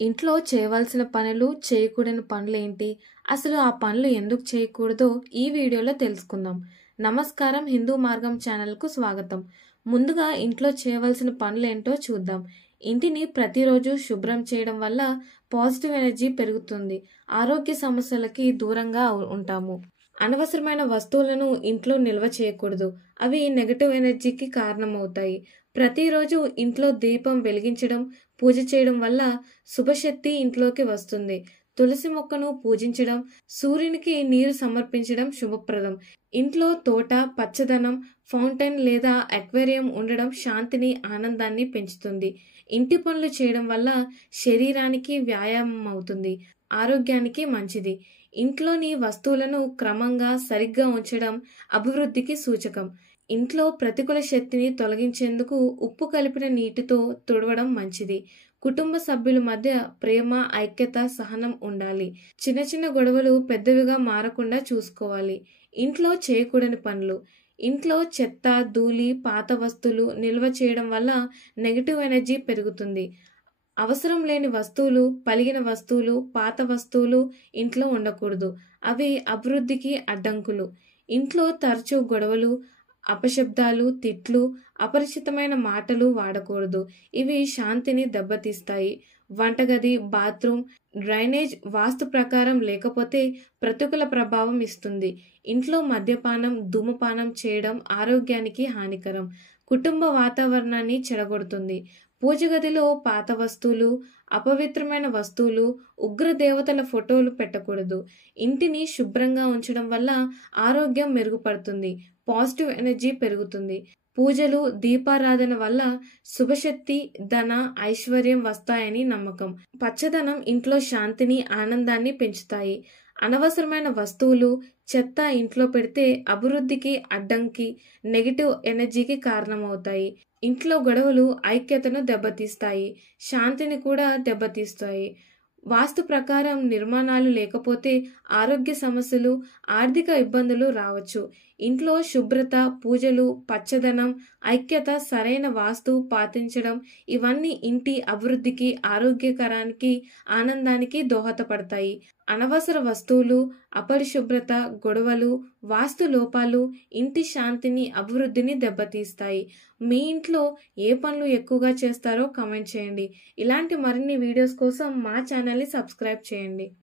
ఇంట్లో చేయవలసిన పనులు, చేయకూడని పనులేంటి? అసలు ఆ పనులు ఎందుకు చేయకూడదో ఈ వీడియోలో తెలుసుకుందాం. నమస్కారం, హిందూ మార్గం ఛానల్‌కు స్వాగతం. ముందుగా ఇంట్లో చేయవలసిన పనులేంటో చూద్దాం. ఇంటిని ప్రతిరోజు శుభ్రం చేయడం వల్ల పాజిటివ్ ఎనర్జీ పెరుగుతుంది. ఆరోగ్య సమస్యలకి దూరంగా ఉంటాము. అనవసరమైన వస్తువులను ఇంట్లో నిల్వ చేయకూడదు. అవి నెగటివ్ ఎనర్జీకి కారణమవుతాయి. ప్రతిరోజు ఇంట్లో దీపం వెలిగించడం, పూజ చేయడం వల్ల శుభశక్తి ఇంట్లోకి వస్తుంది. తులసి మొక్కను పూజించడం, సూర్యునికి నీరు సమర్పించడం శుభప్రదం. ఇంట్లో తోట, పచ్చదనం, ఫౌంటైన్ లేదా అక్వేరియం ఉండడం శాంతిని, ఆనందాన్ని పెంచుతుంది. ఇంటి పనులు చేయడం వల్ల శరీరానికి వ్యాయామం అవుతుంది, ఆరోగ్యానికి మంచిది. ఇంట్లోని వస్తువులను క్రమంగా సరిగ్గా ఉంచడం అభివృద్ధికి సూచకం. ఇంట్లో ప్రతికూల శక్తిని తొలగించేందుకు ఉప్పు కలిపిన నీటితో తుడవడం మంచిది. కుటుంబ సభ్యుల మధ్య ప్రేమ, ఐక్యత, సహనం ఉండాలి. చిన్న చిన్న గొడవలు పెద్దవిగా మారకుండా చూసుకోవాలి. ఇంట్లో చేయకూడని పనులు. ఇంట్లో చెత్త, ధూళి, పాత వస్తువులు నిల్వ చేయడం వల్ల నెగటివ్ ఎనర్జీ పెరుగుతుంది. అవసరం లేని వస్తువులు, పలిగిన వస్తువులు, పాత వస్తువులు ఇంట్లో ఉండకూడదు. అవి అభివృద్ధికి అడ్డంకులు. ఇంట్లో తరచూ గొడవలు, అపశబ్దాలు, తిట్లు, అపరిచితమైన మాటలు వాడకూడదు. ఇవి శాంతిని దెబ్బతీస్తాయి. వంటగది, బాత్రూమ్, డ్రైనేజ్ వాస్తు ప్రకారం లేకపోతే ప్రతికూల ప్రభావం ఇస్తుంది. ఇంట్లో మద్యపానం, ధూమపానం చేయడం ఆరోగ్యానికి హానికరం. కుటుంబ వాతావరణాన్ని చెడగొడుతుంది. పూజ గదిలో పాత వస్తువులు, అపవిత్రమైన వస్తువులు, ఉగ్ర దేవతల ఫోటోలు పెట్టకూడదు. ఇంటిని శుభ్రంగా ఉంచడం వల్ల ఆరోగ్యం మెరుగుపడుతుంది, పాజిటివ్ ఎనర్జీ పెరుగుతుంది. పూజలు, దీపారాధన వల్ల శుభశక్తి, ధన, ఐశ్వర్యం వస్తాయని నమ్మకం. పచ్చదనం ఇంట్లో శాంతిని, ఆనందాన్ని పెంచుతాయి. అనవసరమైన వస్తువులు, చెత్త ఇంట్లో పెడితే అభివృద్ధికి అడ్డంకి, నెగిటివ్ ఎనర్జీకి కారణమవుతాయి. ఇంట్లో గొడవలు ఐక్యతను దెబ్బతీస్తాయి, శాంతిని కూడా దెబ్బతీస్తాయి. వాస్తు ప్రకారం నిర్మాణాలు లేకపోతే ఆరోగ్య సమస్యలు, ఆర్థిక ఇబ్బందులు రావచ్చు. ఇంట్లో శుభ్రత, పూజలు, పచ్చదనం, ఐక్యత, సరైన వాస్తు పాటించడం ఇవన్నీ ఇంటి అభివృద్ధికి, ఆరోగ్యకరానికి, ఆనందానికి దోహదపడతాయి. అనవసర వస్తువులు, అపరిశుభ్రత, గొడవలు, వాస్తు లోపాలు ఇంటి శాంతిని, అభివృద్ధిని దెబ్బతీస్తాయి. మీ ఇంట్లో ఏ పనులు ఎక్కువగా చేస్తారో కామెంట్ చేయండి. ఇలాంటి మరిన్ని వీడియోస్ కోసం మా ఛానల్ని సబ్స్క్రైబ్ చేయండి.